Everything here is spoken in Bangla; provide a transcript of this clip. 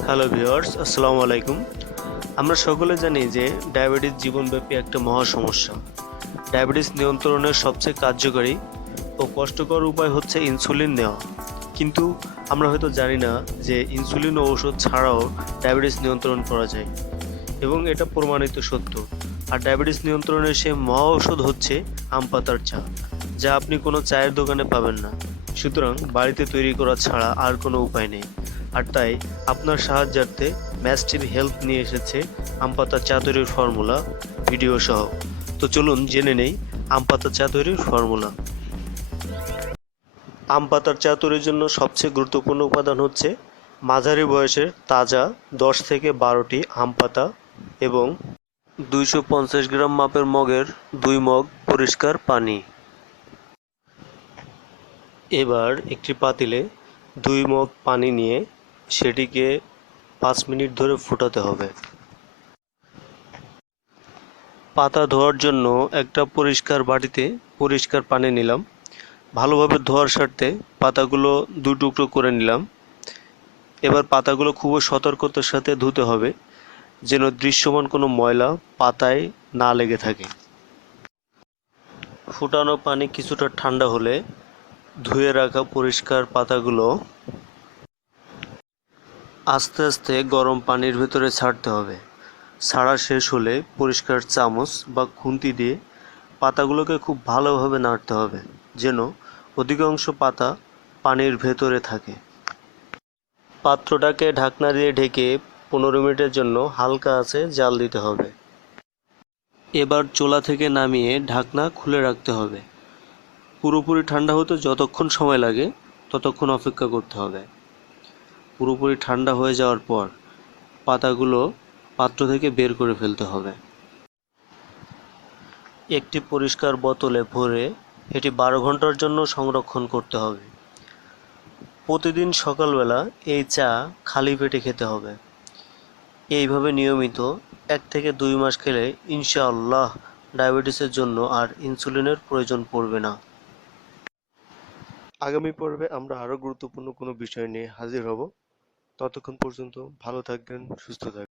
হ্যালো ভিউয়ার্স, আসসালামু আলাইকুম। আমরা সকলে জানি যে ডায়াবেটিস জীবনব্যাপী একটা মহা সমস্যা। ডায়াবেটিস নিয়ন্ত্রণের সবচেয়ে কার্যকরী ও কষ্টকর উপায় হচ্ছে ইনসুলিন নেওয়া। কিন্তু আমরা হয়তো জানি না যে ইনসুলিন ও ওষুধ ছাড়াও ডায়াবেটিস নিয়ন্ত্রণ করা যায় এবং এটা প্রমাণিত সত্য। আর ডায়াবেটিস নিয়ন্ত্রণের সেই মহা ঔষধ হচ্ছে আম পাতার চা, যা আপনি কোনো চায়ের দোকানে পাবেন না। সুতরাং বাড়িতে তৈরি করা ছাড়া আর কোনো উপায় নেই। আর তাই আপনার সাহায্যার্থে ম্যাস্টিভ হেলথ নিয়ে এসেছে আম পাতার চা তৈরির ফর্মুলা ভিডিও সহ। তো চলুন জেনে নেই আম পাতার চা তৈরির ফর্মুলা। আম পাতার চা তৈরির জন্য সবচেয়ে গুরুত্বপূর্ণ উপাদান হচ্ছে মাঝারি বয়সের তাজা 10 থেকে 12টি আম পাতা এবং 250 গ্রাম মাপের মগের 2 মগ পরিষ্কার পানি। এবার একটি পাতিলে 2 মগ পানি নিয়ে সেটিকে 5 মিনিট ধরে ফোটাতে হবে। পাতা ধোয়ার জন্য একটা পরিষ্কার বাটিতে পরিষ্কার পানি নিলাম। ভালোভাবে ধোয়ার স্বার্থে পাতাগুলো 2 টুকরো করে নিলাম। এবার পাতাগুলো খুবই সতর্কতার সাথে ধুতে হবে, যেন দৃশ্যমান কোনো ময়লা পাতায় না লেগে থাকে। ফুটানো পানি কিছুটা ঠান্ডা হলে ধুয়ে রাখা পরিষ্কার পাতাগুলো আস্তে আস্তে গরম পানির ভেতরে ছাড়তে হবে। ছাড়া শেষ হলে পরিষ্কার চামচ বা খুন্তি দিয়ে পাতাগুলোকে খুব ভালোভাবে নাড়তে হবে, যেন অধিকাংশ পাতা পানির ভেতরে থাকে। পাত্রটাকে ঢাকনা দিয়ে ঢেকে 15 মিনিটের জন্য হালকা আঁচে জাল দিতে হবে। এবার চুলা থেকে নামিয়ে ঢাকনা খুলে রাখতে হবে। পুরোপুরি ঠান্ডা হতে যতক্ষণ সময় লাগে ততক্ষণ অপেক্ষা করতে হবে। পুরোপুরি ঠান্ডা হয়ে যাওয়ার পর পাতাগুলো পাত্র থেকে বের করে ফেলতে হবে। একটি পরিষ্কার বোতলে ভরে এটি 12 ঘন্টার জন্য সংরক্ষণ করতে হবে। প্রতিদিন সকালবেলা এই চা খালি পেটে খেতে হবে। এইভাবে নিয়মিত 1 থেকে 2 মাস খেলে ইনশাআল্লাহ ডায়াবেটিসের জন্য আর ইনসুলিনের প্রয়োজন পড়বে না। আগামী পর্বে আমরা আরও গুরুত্বপূর্ণ কোনো বিষয় নিয়ে হাজির হব। ততক্ষণ পর্যন্ত ভালো থাকবেন, সুস্থ থাকবেন।